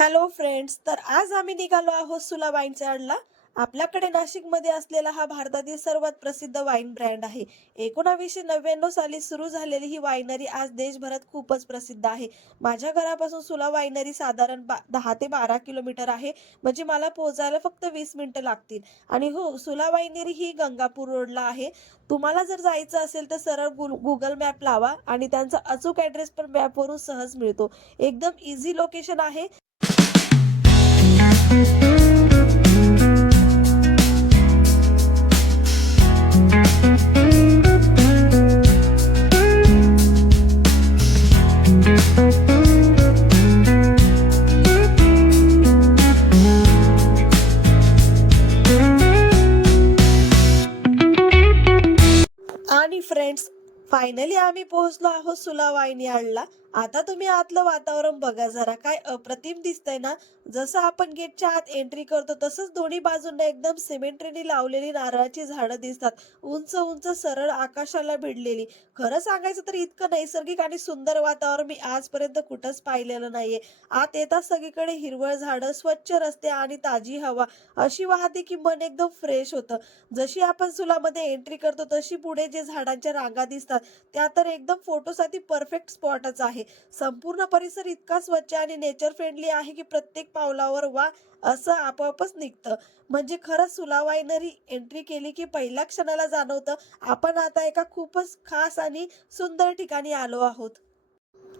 Hello friends, तर आज आम्ही निघालो आहोत सुला वाईनच्या यार्डला. आपल्याकडे नाशिकमध्ये असलेला हा भारतातील सर्वात प्रसिद्ध वाईन ब्रँड आहे. 1999 साली सुरू झालेली ही वायनरी आज देशभरात खूपच प्रसिद्ध आहे. माझ्या घरापासून सुला वायनरी साधारण 10 ते 12 किलोमीटर आहे. म्हणजे मला पोहोचायला फक्त 20 मिनिटं लागतील. आणि हो, सुला वायनरी ही गंगापूर रोडला आहे. तुम्हाला जर जायचं असेल तर सरळ गुगल मॅप लावा आणि त्यांचा अचूक ॲड्रेस पण मॅपवरून सहज मिळतो. एकदम इझी लोकेशन आहे. आणि फ्रेंड्स, फायनली आम्ही पोहोचलो आहोत सुला वाईन यार्डला. आता तुम्ही आतलं वातावरण बघा जरा, काय अप्रतिम दिसतंय ना. जसं आपण गेटच्या आत एंट्री करतो तसंच दोन्ही बाजूंना एकदम सिमेंटने लावलेली नारळाची झाडं दिसतात. उंच उंच सरळ आकाशाला भिडलेली. खरं सांगायचं तर इतकं नैसर्गिक आणि सुंदर वातावरण मी आजपर्यंत कुठंच पाहिलेलं नाहीये. आत येताच सगळीकडे हिरवळ झाडं, स्वच्छ रस्ते आणि ताजी हवा अशी वाहते की मन एकदम फ्रेश होतं. जशी आपण सुलामध्ये एंट्री करतो तशी पुढे जे झाडांच्या रांगा दिसतात त्या तर एकदम फोटोसाठी परफेक्ट स्पॉटच आहे. संपूर्ण परिसर इतका स्वच्छ आणि नेचर फ्रेंडली आहे की प्रत्येक पावलावर वा असं आपोआपच निघतं. म्हणजे खरंच सुला वायनरी एंट्री केली की पहिल्या क्षणाला जाणवतं आपण आता एका खूपच खास आणि सुंदर ठिकाणी आलो आहोत.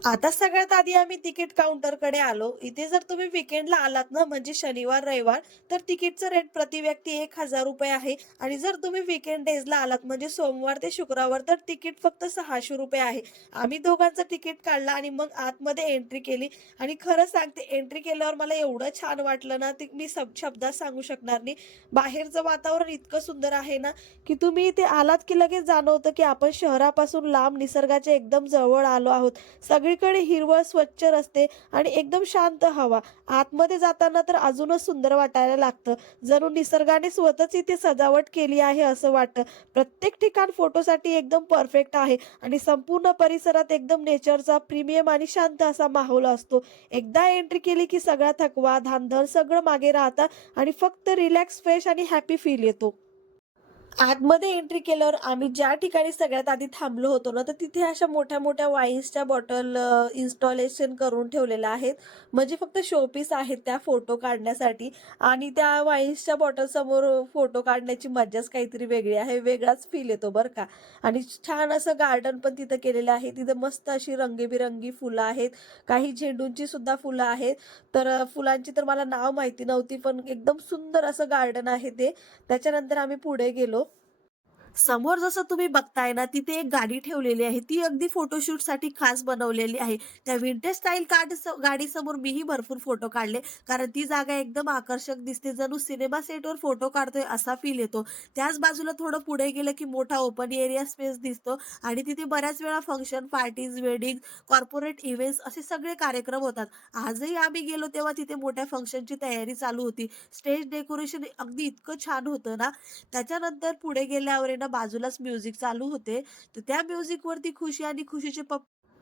आता सगळ्यात आधी आम्ही तिकीट काउंटरकडे आलो. इथे जर तुम्ही वीकेंडला आलात ना, म्हणजे शनिवार रविवार, तर तिकीटचं रेट प्रति व्यक्ती ₹1000 आहे. आणि जर तुम्ही वीकेंड डेजला आलात म्हणजे सोमवार ते शुक्रवार, तर तिकीट फक्त ₹600 आहे. आम्ही दोघांचं तिकीट काढलं आणि मग आतमध्ये एंट्री केली. आणि खरं सांगते, एंट्री केल्यावर मला एवढं छान वाटलं ना, ते मी शब्दात सांगू शकणार नाही. बाहेरचं वातावरण इतकं सुंदर आहे ना, की तुम्ही इथे आलात की लगेच जाणवतं की आपण शहरापासून लांब निसर्गाच्या एकदम जवळ आलो आहोत. सगळीकडे हिरवळ, स्वच्छ रस्ते आणि एकदम शांत हवा. आतमध्ये जाताना तर अजूनच सुंदर वाटायला लागतं. जणू निसर्गाने स्वतःच इथे सजावट केली आहे असं वाटतं. प्रत्येक ठिकाण फोटोसाठी एकदम परफेक्ट आहे आणि संपूर्ण परिसरात एकदम नेचरचा प्रीमियम आणि शांत असा माहोल असतो. एकदा एंट्री केली की सगळा थकवा, धांदल सगळं मागे राहतं आणि फक्त रिलॅक्स, फ्रेश आणि हॅपी फील येतो. आतमध्ये एंट्री केल्यावर आम्ही ज्या ठिकाणी सगळ्यात आधी थांबलो होतो ना, तर तिथे अशा मोठ्या-मोठ्या वाईन्सच्या बॉटल इन्स्टॉलेशन करून ठेवलेल्या आहेत. म्हणजे फक्त शोपीस आहेत त्या फोटो काढण्यासाठी. आणि त्या वाईन्सच्या बॉटलसमोर फोटो काढण्याची मज्जाच काहीतरी वेगळी आहे. वेगळाच फील येतो बरं का. आणि छान असं गार्डन पण तिथं केलेलं आहे. तिथं मस्त अशी रंगीबिरंगी फुलं आहेत. काही झेंडूंची सुद्धा फुलं आहेत. तर फुलांची तर मला नाव माहिती नव्हती, पण एकदम सुंदर असं गार्डन आहे ते. त्याच्यानंतर आम्ही पुढे गेलो. समोर जसं तुम्ही बघताय ना, तिथे एक गाडी ठेवलेली आहे. ती अगदी फोटोशूटसाठी खास बनवलेली आहे. त्या विंटेज स्टाईल गाडीसमोर मीही भरपूर फोटो काढले. कारण ती जागा एकदम आकर्षक दिसते. जणू सिनेमा सेटवर फोटो काढतोय असा फील येतो. त्याच बाजूला थोडं पुढे गेलं की मोठा ओपन एरिया स्पेस दिसतो आणि तिथे बऱ्याच वेळा function, parties, wedding, corporate events असे सगळे कार्यक्रम होतात. आजही आम्ही गेलो तेव्हा तिथे मोठ्या फंक्शनची तयारी चालू होती. स्टेज डेकोरेशन अगदी इतकं छान होतं ना. त्याच्यानंतर पुढे गेल्यावर आहे ना, बाजूलाच म्युझिक चालू होते. तर त्या म्युझिकवरती खुशी आणि खुशीचे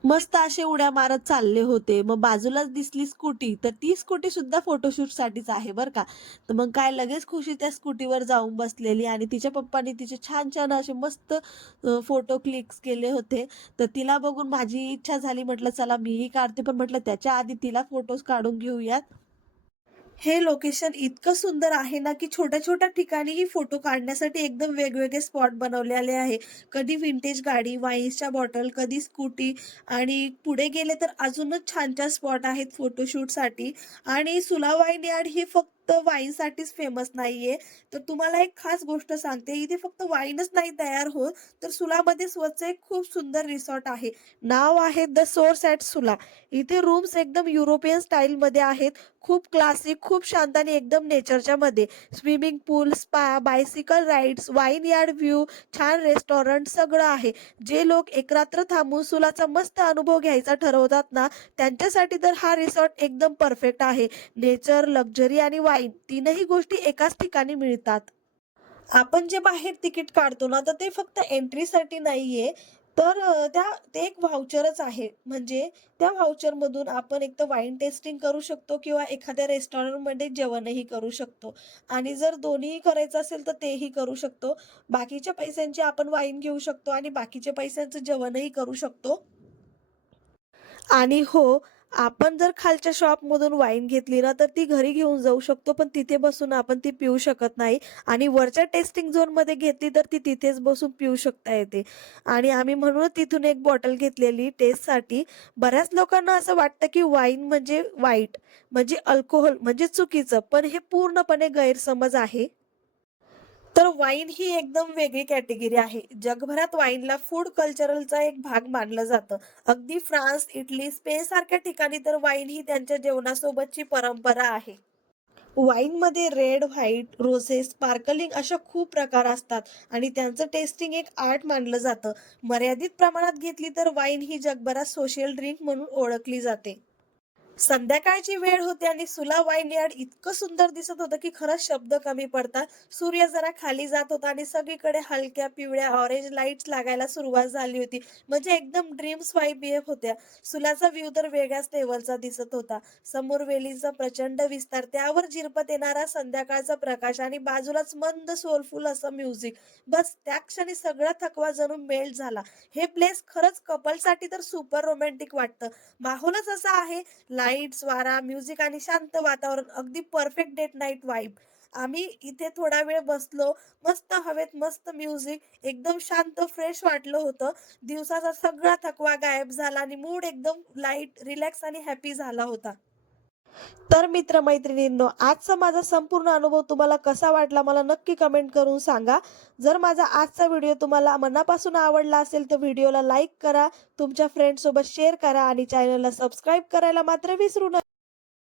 मस्त असे उड्या मारत चालले होते. मग बाजूलाच दिसली स्कूटी, तर ती स्कूटी सुद्धा फोटोशूटसाठीच आहे बरं का. तर मग काय लगेच खुशी त्या स्कूटीवर जाऊन बसलेली आणि तिच्या पप्पांनी तिचे छान-छान असे मस्त फोटो क्लिक्स केले होते. तर तिला बघून माझी इच्छा झाली, म्हटलं चला मीही काढते. पण म्हटलं त्याच्या आधी तिला फोटोज काढून घेऊयात. हे लोकेशन इतकं सुंदर आहे ना, की छोट्या-छोट्या ठिकाणीही फोटो काढण्यासाठी एकदम वेगवेगळे स्पॉट बनवलेले आहे. कधी विंटेज गाडी, वाईन्सच्या बॉटल, कधी स्कूटी आणि पुढे गेले तर अजूनच छान-छान स्पॉट आहेत फोटोशूटसाठी. आणि सुला वाईन यार्ड ही फक्त वाईनसाठीच फेमस नाहीये. तर तुम्हाला एक खास गोष्ट सांगते, इथे फक्त वाईनच नाही तयार होत, तर सुलामध्ये स्वतःचं एक खूप सुंदर रिसॉर्ट आहे. नाव आहे द सोर्स ॲट सुला. इथे रूम्स एकदम युरोपियन स्टाईलमध्ये आहेत. खूप क्लासिक, खूप शांत आणि एकदम नेचरच्या मध्ये. Swimming pool, spa, bicycle rides, wine yard view, छान रेस्टॉरंट सगळं आहे. जे लोक एक रात्र थांबून सुलाचा मस्त अनुभव घ्यायचा ठरवतात ना, त्यांच्यासाठी तर हा रिसॉर्ट एकदम परफेक्ट आहे. नेचर, लक्झरी आणि वाईन तीनही गोष्टी एकाच ठिकाणी मिळतात. आपण जे बाहेर तिकीट काढतो ना, तर ते फक्त एंट्रीसाठी नाहीये. तर ते एक व्हाउचरच आहे. म्हणजे त्या व्हाउचरमधून आपण एक तर वाईन टेस्टिंग करू शकतो किंवा एखाद्या रेस्टॉरंटमध्ये जेवणही करू शकतो आणि जर दोन्हीही करायचं असेल तर तेही करू शकतो. बाकीच्या पैशांची आपण वाईन घेऊ शकतो आणि बाकीच्या पैशांचं जेवणही करू शकतो. आणि हो, आपण जर खालच्या शॉपमधून वाईन घेतली ना, तर ती घरी घेऊन जाऊ शकतो, पण तिथे बसून आपण ती पिऊ शकत नाही आणि वरच्या टेस्टिंग झोनमध्ये घेतली, तर ती तिथेच बसून पिऊ शकता येते. आणि आम्ही म्हणूनच तिथून एक बॉटल घेतलेली टेस्टसाठी. बऱ्याच लोकांना असं वाटतं, की वाईन म्हणजे वाईट, म्हणजे अल्कोहोल म्हणजे चुकीचं, पण हे पूर्णपणे गैरसमज आहे. तर वाईन ही एकदम वेगळी कॅटेगरी आहे. जगभरात वाईनला फूड कल्चरलचा एक भाग मानलं जातं. अगदी फ्रान्स, इटली, स्पेनसारख्या ठिकाणी तर वाईन ही त्यांच्या जेवणासोबतची परंपरा आहे. वाईनमध्ये रेड, व्हाईट, रोझे, स्पार्कलिंग अशा खूप प्रकार असतात आणि त्यांचं टेस्टिंग एक आर्ट मानलं जातं. मर्यादित प्रमाणात घेतली तर वाईन ही जगभरात सोशल ड्रिंक म्हणून ओळखली जाते. संध्याकाळची वेळ होती आणि सुला वाईनयार्ड इतकं सुंदर दिसत होतं, की खरंच शब्द कमी पडतात. सूर्य जरा खाली जात होता आणि सगळीकडे हलक्या पिवळ्या ऑरेंज लाईट्स लागायला सुरुवात झाली होती. म्हणजे एकदम ड्रीम्स वाईब येत होत्या. सुलाचा व्ह्यू तर वेगळ्याच लेव्हलचा दिसत होता. समोर वेलीचा प्रचंड विस्तार, त्यावर झिरपत येणारा संध्याकाळचा प्रकाश आणि बाजूलाच मंद सोलफुल असं म्युझिक. बस त्या क्षणी सगळा थकवा जणू मेल्ट झाला. हे प्लेस खरंच कपलसाठी तर सुपर रोमॅन्टिक वाटतं. माहोलच असा आहे, लाईट्स, वारा, म्युझिक आणि शांत वातावरण अगदी परफेक्ट डेट नाईट वाइब. आम्ही इथे थोडा वेळ बसलो. मस्त हवेत मस्त म्युझिक, एकदम शांत फ्रेश वाटलं होतं. दिवसाचा सगळा थकवा गायब झाला आणि मूड एकदम लाईट, रिलॅक्स आणि हॅपी झाला होता. तर मित्र-मैत्रिणींनो, आजचा माझा संपूर्ण अनुभव तुम्हाला कसा वाटला मला नक्की कमेंट करून सांगा. जर माझा आजचा व्हिडिओ तुम्हाला मनापासून आवडला असेल तर व्हिडिओला लाईक करा, तुमच्या फ्रेंड्ससोबत शेअर करा आणि चॅनलला सबस्क्राईब करायला मात्र विसरू नका.